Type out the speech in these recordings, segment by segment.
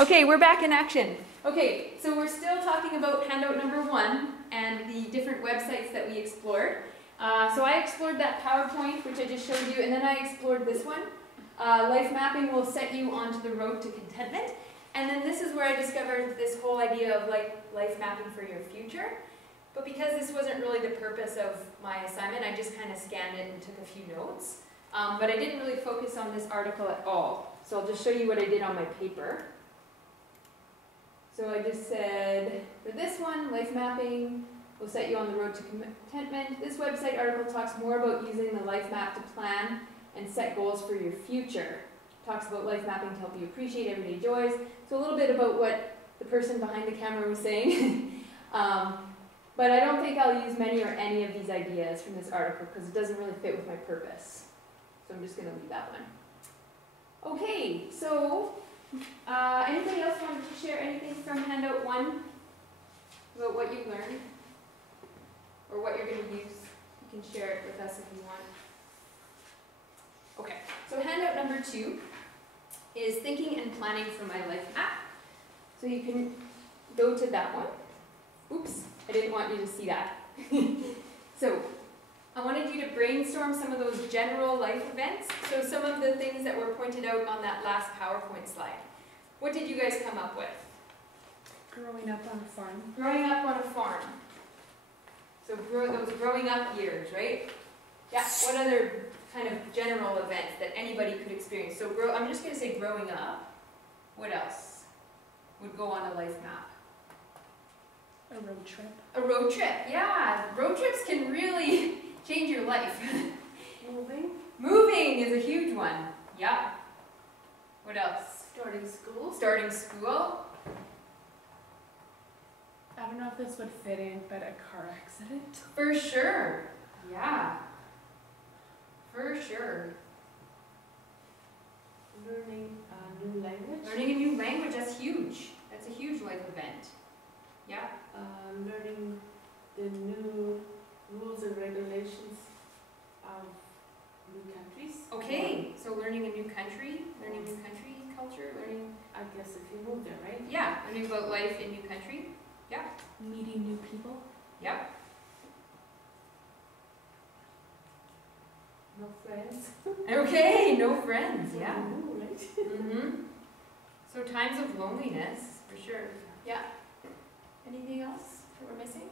Okay, we're back in action. Okay, so we're still talking about handout number 1 and the different websites that we explored. So I explored that PowerPoint, which I just showed you, and then I explored this one. Life mapping will set you onto the road to contentment. And then this is where I discovered this whole idea of like life mapping for your future. But because this wasn't really the purpose of my assignment, I just kind of scanned it and took a few notes. But I didn't really focus on this article at all. So I'll just show you what I did on my paper. So I just said, for this one, life mapping will set you on the road to contentment. This website article talks more about using the life map to plan and set goals for your future. It talks about life mapping to help you appreciate everyday joys. So a little bit about what the person behind the camera was saying. But I don't think I'll use many or any of these ideas from this article because it doesn't really fit with my purpose. So I'm just going to leave that one. Okay, so anybody else want to share anything from handout 1 about what you learned or what you're going to use? You can share it with us if you want. Okay, so handout number 2 is thinking and planning for my life map. So you can go to that one. Oops, I didn't want you to see that. So I wanted you to brainstorm some of those general life events. So some of the things that were pointed out on that last PowerPoint slide. What did you guys come up with? Growing up on a farm. Growing up on a farm. So those growing up years, right? Yeah, what other kind of general events that anybody could experience? So I'm just going to say growing up. What else would go on a life map? A road trip. A road trip, yeah. Road trips can really change your life. Moving. Moving is a huge one. Yeah. What else? Starting school. Starting school. I don't know if this would fit in, but a car accident. For sure. Yeah. For sure. Learning a new language. Learning a new language, that's huge. That's a huge life event. Yeah. Learning the new rules and regulations of new countries. Okay, so learning a new country culture, learning... I guess if you move there, right? Yeah, learning about life in new country. Yeah. Meeting new people. Yeah. No friends. Okay, no friends, yeah. Ooh, right? Mm-hmm. So times of loneliness, for sure. Yeah. Anything else that we're missing?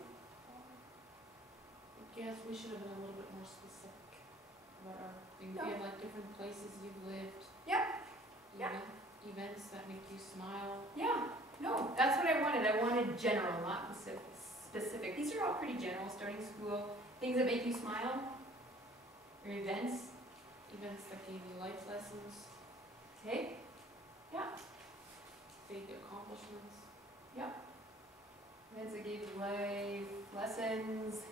I guess we should have been a little bit more specific about our things. No. We have like different places you've lived. Yeah. Yeah. Events that make you smile. Yeah. No, that's what I wanted. I wanted general, not specific. These are all pretty general. Starting school, things that make you smile, or events. Events that gave you life lessons. Okay. Yeah. Big accomplishments. Yeah. Events that gave you life lessons,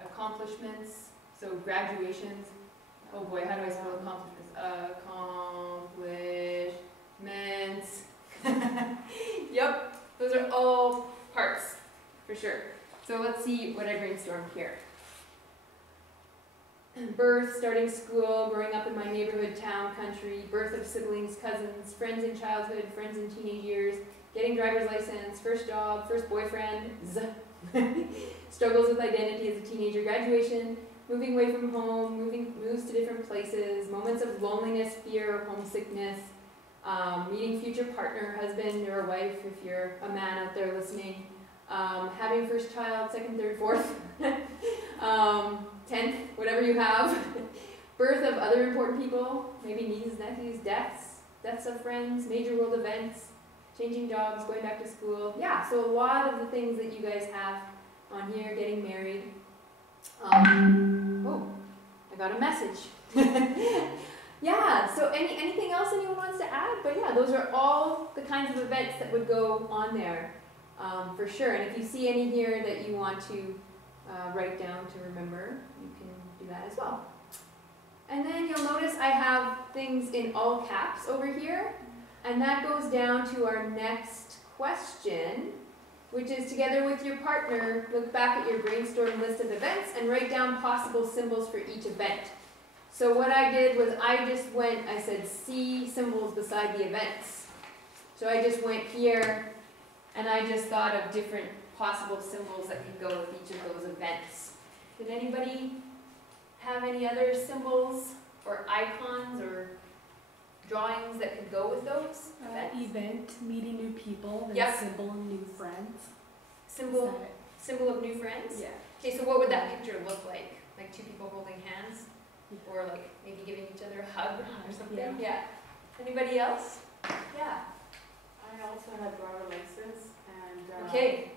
accomplishments. So graduations. Oh boy, how do I spell accomplishments? Accomplishments. Yep, those are all parts, for sure. So let's see what I brainstormed here. Birth, starting school, growing up in my neighborhood, town, country, birth of siblings, cousins, friends in childhood, friends in teenage years, getting driver's license, first job, first boyfriend, struggles with identity as a teenager, graduation, moving away from home, moves to different places, moments of loneliness, fear, homesickness, meeting future partner, husband or wife if you're a man out there listening, having first child, second, third, fourth, 10th, whatever you have, birth of other important people, maybe nieces, nephews, deaths of friends, major world events, changing jobs, going back to school. Yeah, so a lot of the things that you guys have on here, getting married. Oh, I got a message. Yeah, so anything else anyone wants to add? But yeah, those are all the kinds of events that would go on there, for sure. And if you see any here that you want to write down to remember, you can do that as well. And then you'll notice I have things in all caps over here, and that goes down to our next question, which is together with your partner, look back at your brainstorm list of events and write down possible symbols for each event. So what I did was I said see symbols beside the events. So I just went here and I just thought of different possible symbols that could go with each of those events. Did anybody have any other symbols or icons or drawings that could go with those events? Event, meeting new people, then Yep. symbol, new friends. Symbol, Is that it? symbol of new friends? Yeah. Okay, so what would that picture look like? Like two people holding hands? Or like maybe giving each other a hug or something? Yeah. Anybody else? Yeah. I also had driver license and Okay.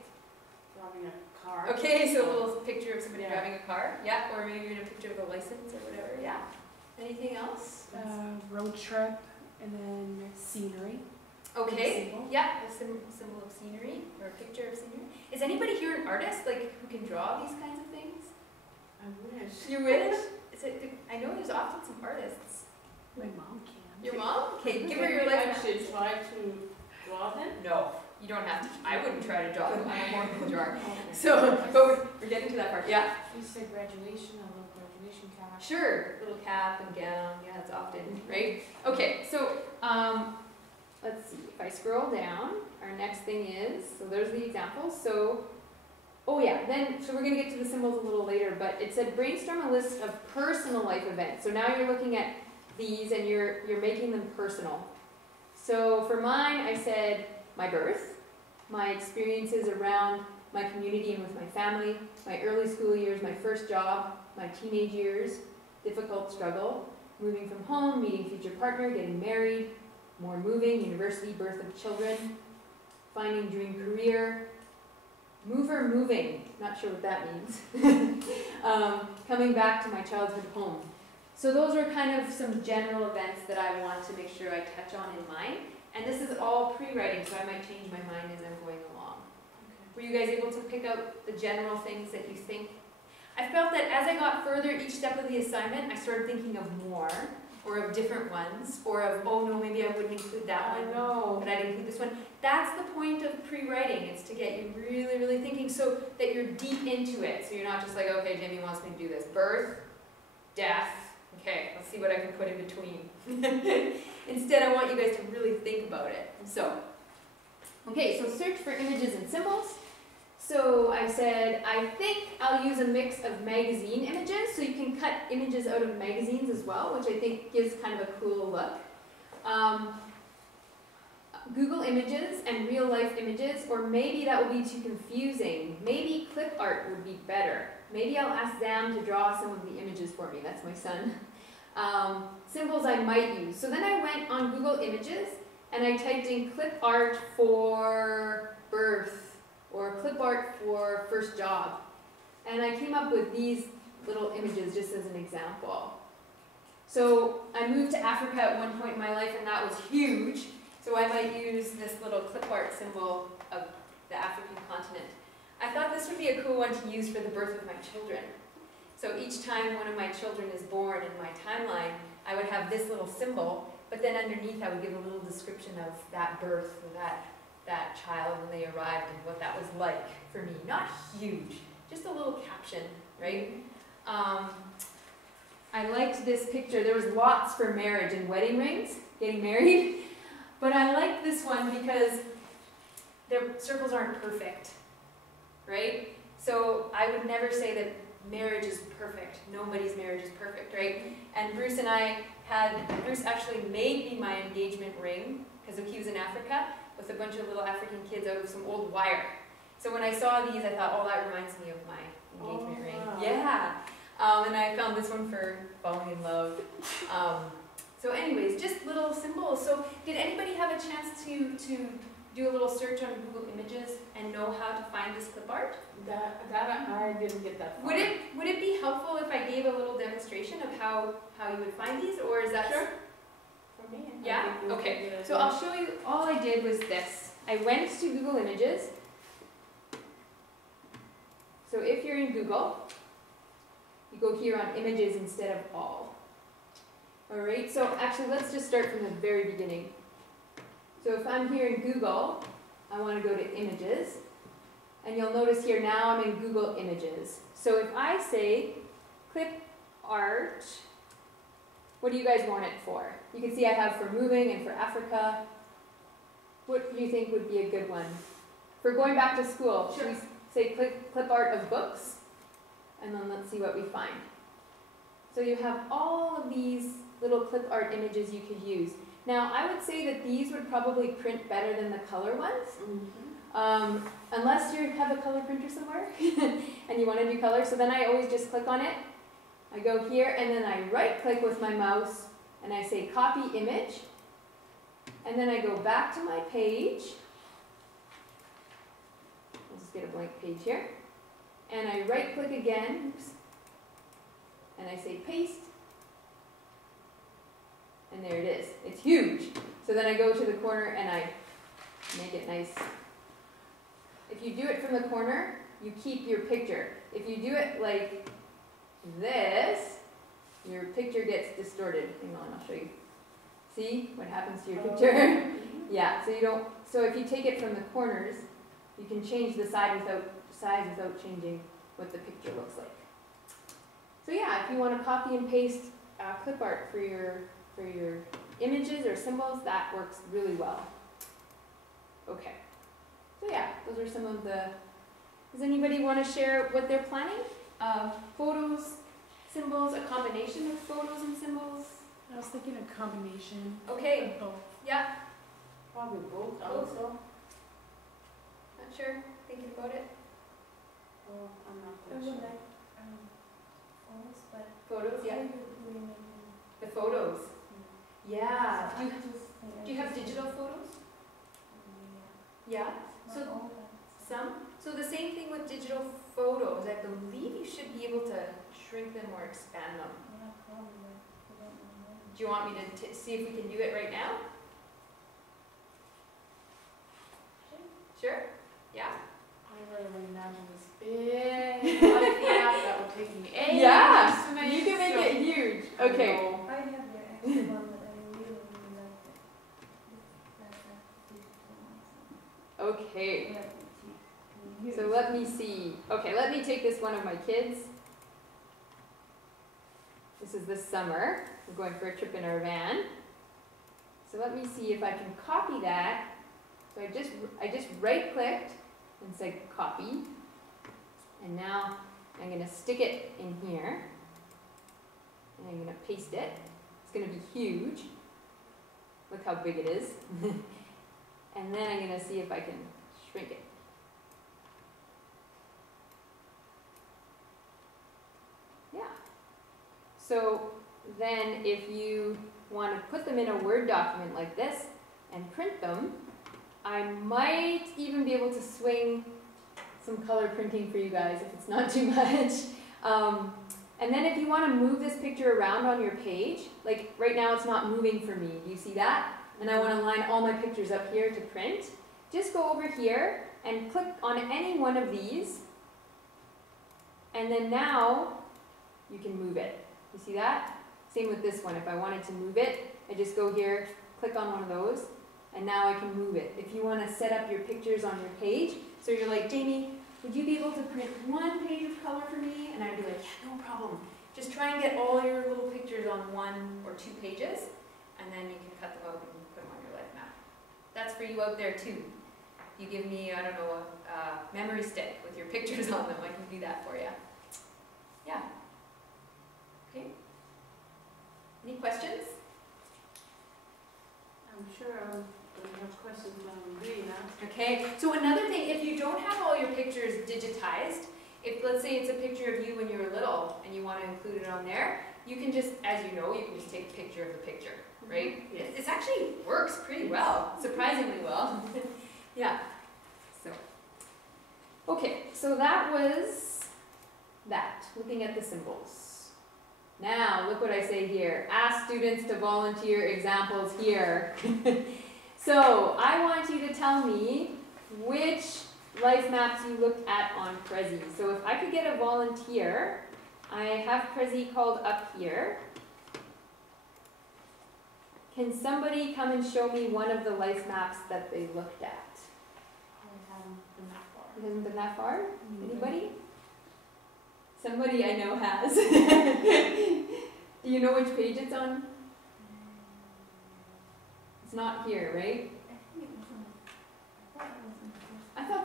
driving a car. Okay, so a little picture of somebody Yeah. driving a car. Yeah. Or maybe even a picture of the license or whatever. Yeah. Anything else? Road trip, and then scenery. Okay. Symbol. Yeah, a symbol of scenery or a picture of scenery. Is anybody here an artist, like who can draw these kinds of things? I wish. You wish? Is it? I know there's often some artists. My mom can. Your mom? Okay, give her Maybe your I license. should try to draw them. No, you don't have to. I wouldn't try to draw them. I'm a horrible drawer. Okay. So, but we're getting to that part. Yeah. You said graduation, a little graduation cap. Sure. Little cap and gown. Yeah, that's often, right? Okay, so let's see. If I scroll down, our next thing is, so there's the examples. So, oh yeah, so we're going to get to the symbols a little later, but it said brainstorm a list of personal life events. So now you're looking at these and you're making them personal. So for mine, I said my birth, my experiences around my community and with my family, my early school years, my first job, my teenage years, difficult struggle, moving from home, meeting future partner, getting married, more moving, university, birth of children, finding dream career, mover moving, not sure what that means, coming back to my childhood home. So those are kind of some general events that I want to make sure I touch on in mine. And this is all pre-writing, so I might change my mind as I'm going along. Okay. Were you guys able to pick out the general things that you think? I felt that as I got further each step of the assignment, I started thinking of more, or of different ones, or of, oh no, maybe I wouldn't include that I one, know. but I'd include this one. That's the point of pre-writing, it's to get you really, really thinking so that you're deep into it. So you're not just like, okay, Jamie wants me to do this. Birth, death, okay, let's see what I can put in between. Instead, I want you guys to really think about it. So, okay, so search for images and symbols. So I said, I think I'll use a mix of magazine images, so you can cut images out of magazines as well, which I think gives kind of a cool look. Google Images and real life images, or maybe that will be too confusing. Maybe clip art would be better. Maybe I'll ask Zam to draw some of the images for me. That's my son. Symbols I might use. So then I went on Google Images and I typed in clip art for birth or clip art for first job. And I came up with these little images just as an example. So I moved to Africa at one point in my life and that was huge. So I might use this little clip art symbol of the African continent. I thought this would be a cool one to use for the birth of my children. So each time one of my children is born in my timeline, I would have this little symbol, but then underneath I would give a little description of that birth or that child when they arrived and what that was like for me. Not huge, just a little caption, right? I liked this picture. There was lots for marriage and wedding rings, getting married. But I like this one because their circles aren't perfect, right? So I would never say that marriage is perfect. Nobody's marriage is perfect, right? And Bruce actually made me my engagement ring because he was in Africa with a bunch of little African kids out of some old wire. So when I saw these, I thought, oh, that reminds me of my engagement ring. Wow. Yeah. And I found this one for falling in love. So anyways, just little symbols. So did anybody have a chance to do a little search on Google Images and know how to find this clip art? That I didn't get that far. Would it be helpful if I gave a little demonstration of how you would find these, or is that Sure. For me. I Yeah? think it would Okay. be good. So I'll show you. All I did was this. I went to Google Images. So if you're in Google, you go here on Images instead of All. Alright, so actually let's just start from the very beginning. So if I'm here in Google, I want to go to Images, and you'll notice here now I'm in Google Images. So if I say clip art, what do you guys want it for? You can see I have for moving and for Africa. do you think would be a good one? For going back to school, should we say clip art of books? And then let's see what we find. So you have all of these little clip art images you could use. Now, I would say that these would probably print better than the color ones. Unless you have a color printer somewhere and you want to do color. So then I always just click on it. I go here and then I right click with my mouse and I say copy image. And then I go back to my page. I'll just get a blank page here. And I right click again. Oops, and I say paste. And there it is. It's huge. So then I go to the corner and I make it nice. If you do it from the corner, you keep your picture. If you do it like this, your picture gets distorted. Hang on, I'll show you. See what happens to your picture? Yeah, so you don't. So if you take it from the corners, you can change the size without changing what the picture looks like. So yeah, if you want to copy and paste clip art for your images or symbols, that works really well. Okay. So yeah, those are some of the. Does anybody want to share what they're planning? Photos, symbols, a combination of photos and symbols. I was thinking a combination. Okay. Of both. Yeah. Probably both also. Not sure. Thinking about it. Oh, I'm not I quite would sure. like photos, but Photos. Yeah. how do we make them? The photos. Yeah. So Do I just think you have digital photos? Yeah. Not So all, but some. So the same thing with digital photos. I believe you should be able to shrink them or expand them. yeah, probably. I don't know. Do you want me to see if we can do it right now? Sure? Yeah? I really imagine this big like app that would take me ages Yeah! to make. You can make so it huge. Okay. No. I have the extra one that I really, really like it. That's a digital one. Okay. Yeah, So let me see. Okay, let me take this one of my kids. This is this summer. We're going for a trip in our van. So let me see if I can copy that. So I just right clicked and said copy. And now I'm going to stick it in here. And I'm going to paste it. It's going to be huge. Look how big it is. And then I'm going to see if I can shrink it. Yeah. So then if you want to put them in a Word document like this and print them, I might even be able to swing some color printing for you guys if it's not too much. And then if you want to move this picture around on your page, like right now it's not moving for me. Do you see that? And I want to line all my pictures up here to print. Just go over here and click on any one of these. And then now you can move it. You see that? Same with this one. If I wanted to move it, I just go here, click on one of those, and now I can move it. If you want to set up your pictures on your page, so you're like, Jamie, would you be able to print one page of color for me? And I'd be like, yeah, no problem. Just try and get all your little pictures on 1 or 2 pages, and then you can cut them out and put them on your life map. That's for you out there too. You give me, I don't know, a memory stick with your pictures on them. I can do that for you. Yeah. Okay. Any questions? I'm sure I'm going to have questions when I'm reading that. Okay, so another thing, if you don't have all your pictures digitized, if let's say it's a picture of you when you were little and you want to include it on there, you can just, as you know, you can just take a picture of the picture, right? Yes. It actually works pretty well, surprisingly well. Yeah, so. Okay, so that was that, looking at the symbols. Now, look what I say here. Ask students to volunteer examples here. So, I want you to tell me which life maps you looked at on Prezi. So if I could get a volunteer, I have Prezi called up here. Can somebody come and show me one of the life maps that they looked at? I haven't been that far. It hasn't been that far? Anybody? Somebody I know has. Do you know which page it's on? It's not here, right? I think it was on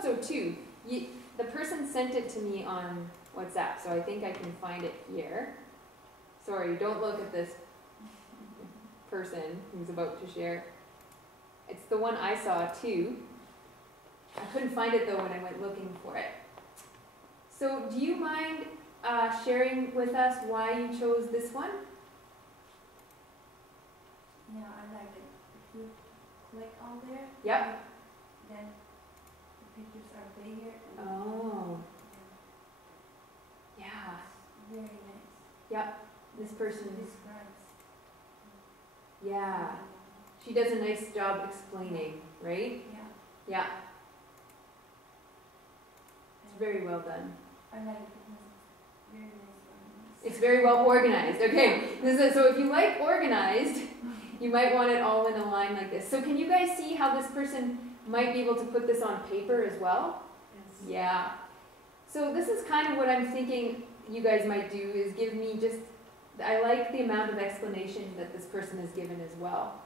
so too. The person sent it to me on WhatsApp, so I think I can find it here. Sorry, don't look at this person who's about to share. It's the one I saw too. I couldn't find it though when I went looking for it. So do you mind sharing with us why you chose this one? Yeah, I like it. If you click on there, Yep. then the pictures are bigger and Oh, yeah. very nice. Yep. This person, Describes. yeah. She does a nice job explaining, right? Yeah. Yeah. It's very well done. I like it because it's very nice organized. It's very well organized. Okay. So if you like organized, you might want it all in a line like this. So can you guys see how this person might be able to put this on paper as well? Yes. Yeah. So this is kind of what I'm thinking you guys might do, is give me just, I like the amount of explanation that this person has given as well.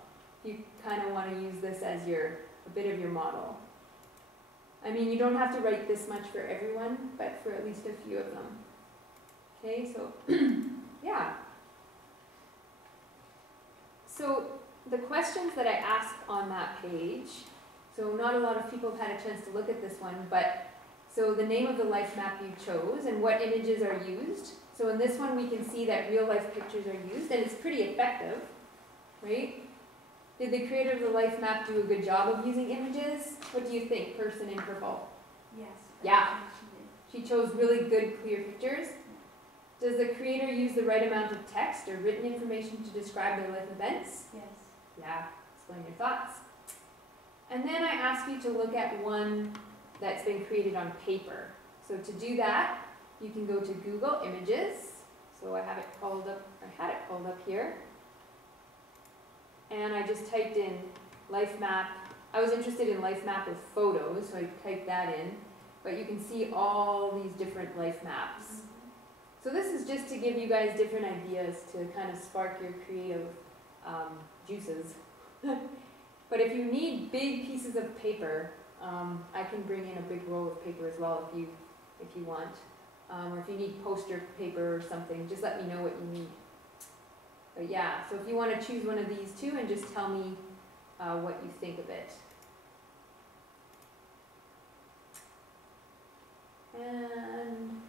You kind of want to use this as a bit of your model. I mean, you don't have to write this much for everyone, but for at least a few of them. Okay, so, yeah. So the questions that I asked on that page, so not a lot of people have had a chance to look at this one, but so the name of the life map you chose and what images are used. So in this one we can see that real life pictures are used, and it's pretty effective, right? Did the creator of the life map do a good job of using images? What do you think, person in purple? Yes. Yeah. She did. She chose really good, clear pictures. Does the creator use the right amount of text or written information to describe their life events? Yes. Yeah, explain your thoughts. And then I ask you to look at one that's been created on paper. So to do that, you can go to Google Images. So I have it called up, I had it called up here. And I just typed in life map. I was interested in life map with photos, so I typed that in. But you can see all these different life maps. So this is just to give you guys different ideas to kind of spark your creative juices. But if you need big pieces of paper, I can bring in a big roll of paper as well if you want. Or if you need poster paper or something, just let me know what you need. But yeah, so if you want to choose one of these two and just tell me what you think of it. And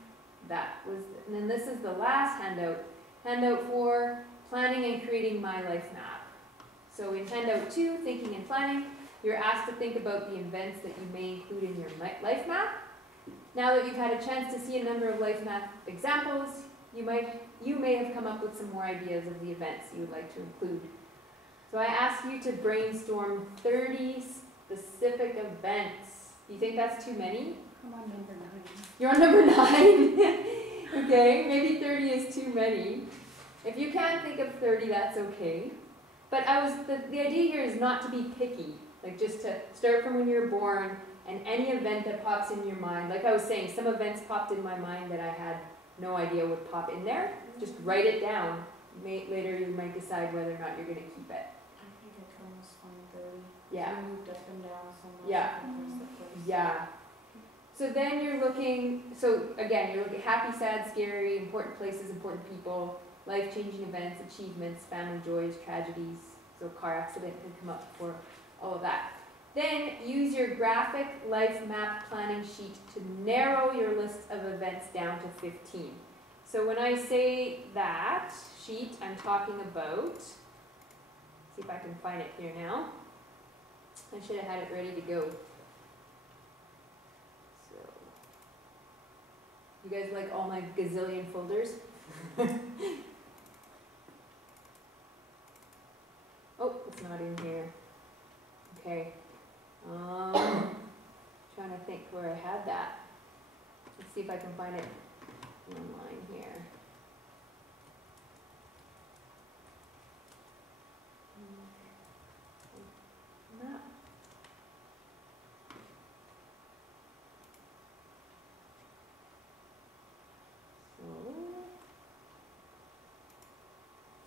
and then this is the last handout. Handout 4, planning and creating my life map. So in handout 2, thinking and planning, you're asked to think about the events that you may include in your life map. Now that you've had a chance to see a number of life map examples, you may have come up with some more ideas of the events you would like to include. So I ask you to brainstorm 30 specific events. Do you think that's too many? I'm on number 9. You're on number 9? Okay, maybe 30 is too many. If you can't think of 30, that's okay. But the idea here is not to be picky, like just to start from when you were born and any event that pops in your mind. Like I was saying, some events popped in my mind that I had no idea would pop in there. Just write it down. Later you might decide whether or not you're going to keep it. I think it's almost 1:30. Yeah. We moved up and down so much. Yeah. Yeah. So then you're looking, again, you're looking happy, sad, scary, important places, important people, life-changing events, achievements, family joys, tragedies. So car accident can come up before all of that. Then use your graphic life map planning sheet to narrow your list of events down to 15. So when I say that sheet, I'm talking about, see if I can find it here now. I should have had it ready to go. So, you guys like all my gazillion folders? Oh, it's not in here. Okay. Trying to think where I had that. Let's see if I can find it online here. Map.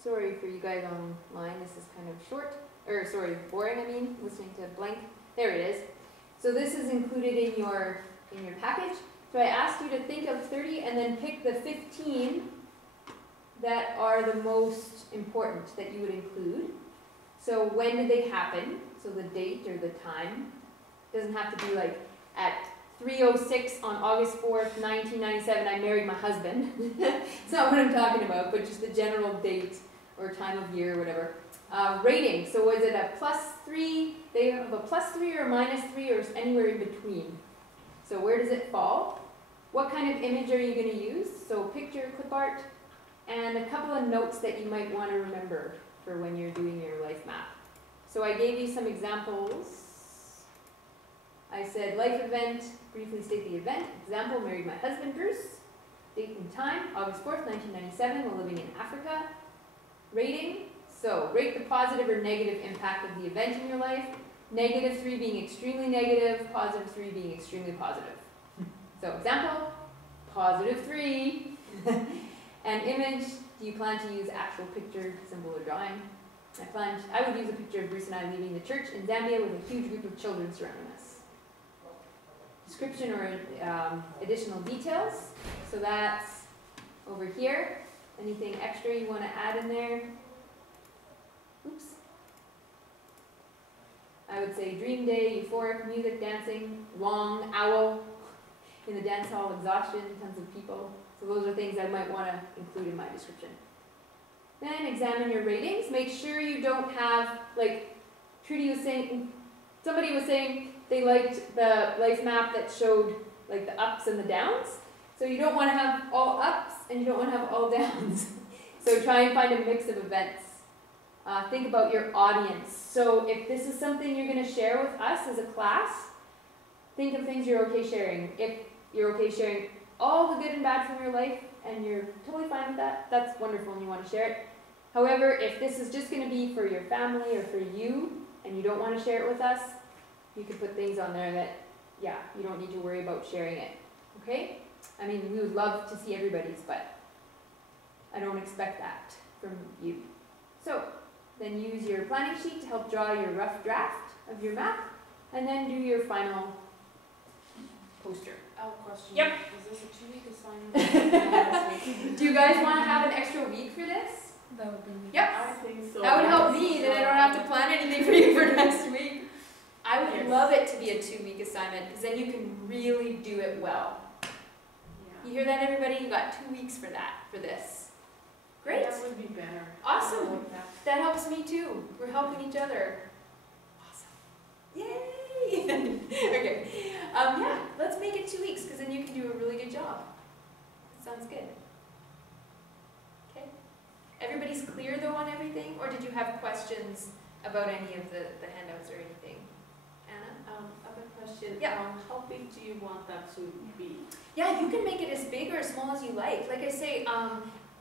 Sorry for you guys online, this is kind of short, or sorry, boring I mean, listening to blank. There it is. So this is included in your package. So I asked you to think of 30 and then pick the 15 that are the most important that you would include. So when did they happen? So the date or the time. Doesn't have to be like at 3:06 on August 4th, 1997, I married my husband. It's not what I'm talking about, but just the general date or time of year or whatever. Rating, so was it a +3? They have a +3 or a -3 or anywhere in between. So where does it fall? What kind of image are you going to use? So picture, clip art, and a couple of notes that you might want to remember for when you're doing your life map. So I gave you some examples. I said life event, briefly state the event. Example, married my husband Bruce. Date and time, August 4th, 1997, while living in Africa. Rating, so rate the positive or negative impact of the event in your life. -3 being extremely negative, +3 being extremely positive. So example, +3. And image, do you plan to use actual picture, symbol, or drawing? I would use a picture of Bruce and I leaving the church in Zambia with a huge group of children surrounding us. Description or additional details. So that's over here. Anything extra you want to add in there? Oops. I would say dream day, euphoric, music, dancing, long, owl, in the dance hall, exhaustion, tons of people. So those are things I might want to include in my description. Then examine your ratings. Make sure you don't have, like Trudy was saying, somebody was saying they liked the life map that showed like the ups and the downs. So you don't want to have all ups and you don't want to have all downs. So try and find a mix of events. Think about your audience. So if this is something you're going to share with us as a class, think of things you're okay sharing. If you're okay sharing all the good and bad from your life and you're totally fine with that, that's wonderful and you want to share it. However, if this is just going to be for your family or for you and you don't want to share it with us, you can put things on there that, yeah, you don't need to worry about sharing it. Okay? I mean, we would love to see everybody's, but I don't expect that from you. So, then use your planning sheet to help draw your rough draft of your map, and then do your final poster. Question. Yep. Is this a 2-week assignment? Do you guys want to have an extra week for this? That would be Yep. I think so. That would help me, then I don't have to plan anything for you for next week. I would Yes. love it to be a 2-week assignment, because then you can really do it well. Yeah. You hear that, everybody? You got 2 weeks for that, for this. Great. That would be better. Awesome. I like that. That helps me too. We're helping each other. Awesome. Yay! Okay. Yeah, let's make it 2 weeks, because then you can do a really good job. Sounds good. Okay. Everybody's clear though on everything, or did you have questions about any of the handouts or anything? Anna? I have a question. Yeah. How big do you want that to be? Yeah, you can make it as big or as small as you like. Like I say,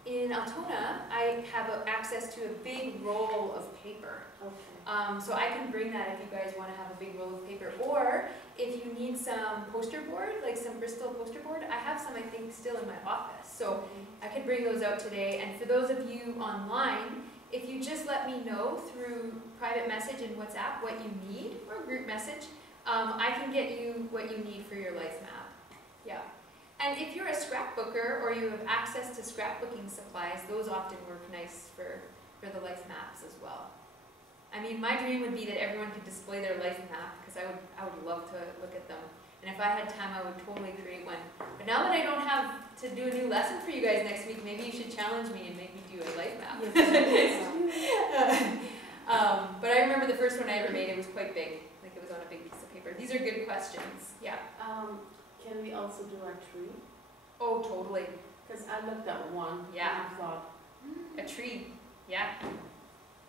in Altona, I have access to a big roll of paper. Okay. So I can bring that if you guys want to have a big roll of paper. Or if you need some poster board, like some Bristol poster board, I have some I think still in my office. So I could bring those out today. And for those of you online, if you just let me know through private message and WhatsApp what you need, or group message, I can get you what you need for your life map. Yeah. And if you're a scrapbooker or you have access to scrapbooking supplies, those often work nice for the life maps as well. I mean, my dream would be that everyone could display their life map, because I would love to look at them. And if I had time, I would totally create one. But now that I don't have to do a new lesson for you guys next week, maybe you should challenge me and make me do a life map. But I remember the first one I ever made, it was quite big. Like it was on a big piece of paper. These are good questions. Yeah. Can we also do a tree? Oh, totally. Because I looked at one. Yeah. And I thought, A tree. Yeah.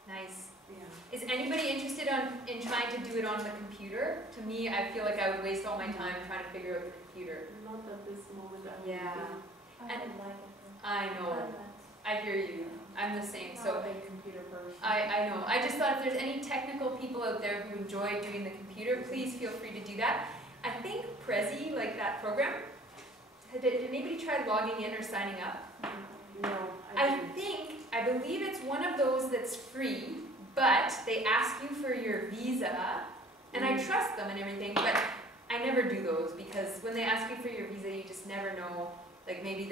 Nice. yeah. Is anybody interested in trying to do it on the computer? To me, I feel like I would waste all my time trying to figure out the computer. Not at this moment. I Yeah. I And- would like it. I know. I hear you. I'm the same. So So a big computer person. I know. I just thought if there's any technical people out there who enjoy doing the computer, please feel free to do that. I think Prezi, like that program, did anybody try logging in or signing up? No, I believe it's one of those that's free, but they ask you for your visa, and I trust them and everything, but never do those because when they ask you for your visa, you just never know. Like maybe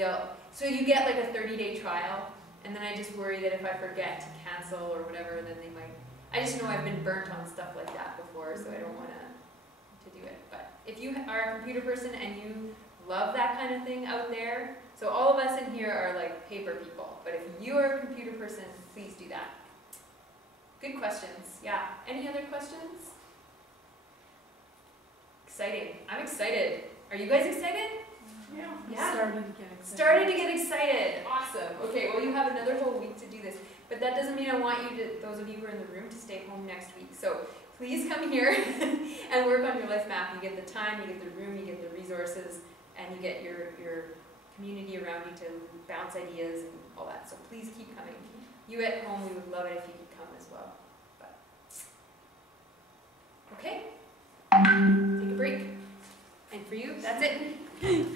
so you get like a 30-day trial, and then I just worry that if I forget to cancel or whatever, then they might. I just know I've been burnt on stuff like that before, so I don't want to do it. But if you are a computer person and you love that kind of thing out there, so all of us in here are like paper people, but if you are a computer person, please do that. Good questions. Yeah. Any other questions? Exciting. I'm excited. Are you guys excited? Yeah. Yeah. Starting to get excited. Started to get excited. Awesome. Okay, well you have another whole week to do this. But that doesn't mean I want you to, those of you who are in the room, to stay home next week. So please come here and work on your life map. You get the time, you get the room, you get the resources, and you get your community around you to bounce ideas and all that. So please keep coming. You at home, we would love it if you could come as well. But okay. Take a break. And for you, that's it.